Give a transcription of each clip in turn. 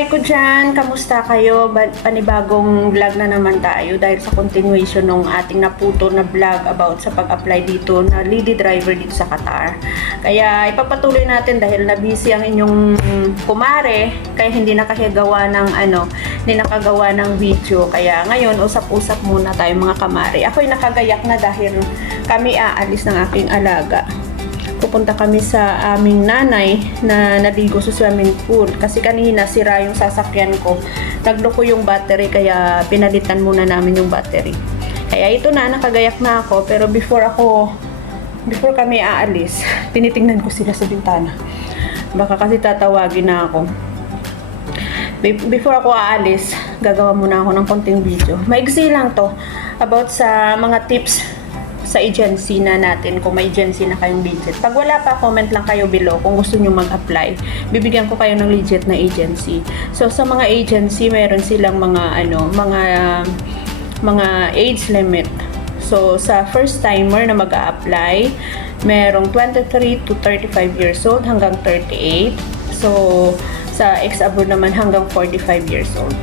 kamari ko dyan, kamusta kayo? Panibagong vlog na naman tayo dahil sa continuation ng ating naputo na vlog about sa pag-apply dito na lady driver dito sa Qatar. Kaya ipapatuloy natin dahil na busy ang inyong kumare, kaya hindi nakagawa ng video. Kaya ngayon, usap-usap muna tayo mga kamari. Ako'y nakagayak na dahil kami aalis ng aking alaga. Pupunta kami sa aming nanay na naligo sa swimming pool kasi kanina sira yung sasakyan ko. Nagloko yung battery kaya pinalitan muna namin yung battery. Kaya ito na, nakagayak na ako, pero before kami aalis, tinitingnan ko sila sa bintana. Baka kasi tatawagin na ako. Before ako aalis, gagawa muna ako ng konting video. Maigsi lang to about sa mga tips sa agency na natin, kung may agency na kayong legit. Pag wala pa, comment lang kayo below kung gusto nyo mag-apply. Bibigyan ko kayo ng legit na agency. So, sa mga agency, meron silang mga age limit. So, sa first timer na mag-a-apply, merong 23 to 35 years old hanggang 38. So, sa ex-abroad naman hanggang 45 years old.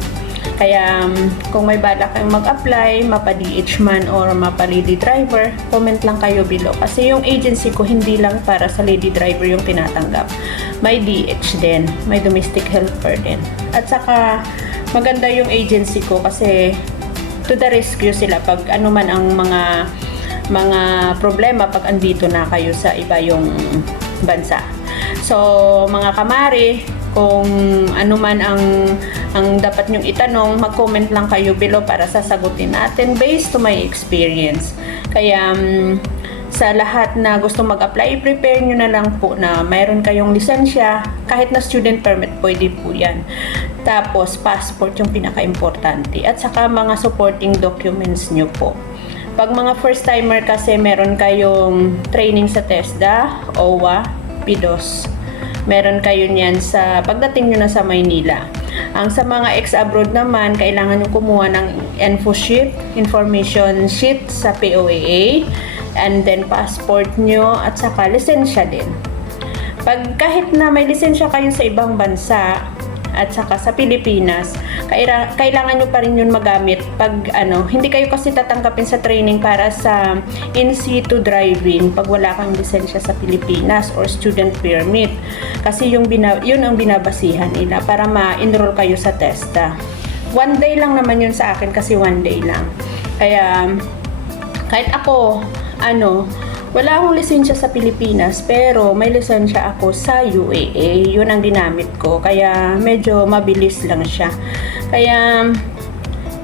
Kaya kung may balak kayong mag-apply, mapa-DH man or mapa-lady driver, comment lang kayo below. Kasi yung agency ko hindi lang para sa lady driver yung tinatanggap. May DH din, may domestic helper din. At saka maganda yung agency ko kasi to the rescue sila pag ano man ang mga problema pag andito na kayo sa iba yung bansa. So mga kamari, kung ano man ang dapat nyong itanong, mag-comment lang kayo below para sasagutin natin based to my experience. Kaya sa lahat na gusto mag-apply, prepare nyo na lang po na mayroon kayong lisensya, kahit na student permit, pwede po yan. Tapos, passport yung pinaka-importante. At saka mga supporting documents nyo po. Pag mga first timer kasi, meron kayong training sa TESDA, OWA, PIDOS. Meron kayo niyan sa pagdating nyo na sa Maynila. Ang sa mga ex-abroad naman, kailangan nyo kumuha ng info sheet, information sheet sa POAA, and then passport nyo, at saka lisensya din. Kahit na may lisensya kayo sa ibang bansa, at saka sa Pilipinas, kailangan nyo pa rin yun magamit pag hindi kayo kasi tatanggapin sa training para sa in-situ driving pag wala kang lisensya sa Pilipinas or student permit. Kasi yun ang binabasihan nila para ma-enroll kayo sa TESDA. 1 day lang naman yun sa akin kasi 1 day lang. Kaya kahit ako, wala akong lisensya sa Pilipinas, pero may lisensya ako sa UAE. Yun ang ginamit ko. Kaya medyo mabilis lang siya. Kaya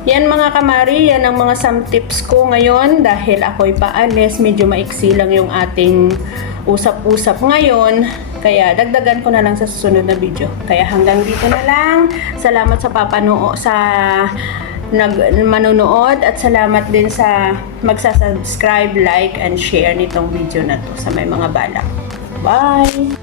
yan mga kamari, yan ang mga some tips ko ngayon dahil ako'y paalis. Medyo maiksi lang yung ating usap-usap ngayon. Kaya dagdagan ko na lang sa susunod na video. Kaya hanggang dito na lang. Salamat sa manonood at salamat din sa magsasubscribe, like, and share nitong video na to sa may mga balak. Bye!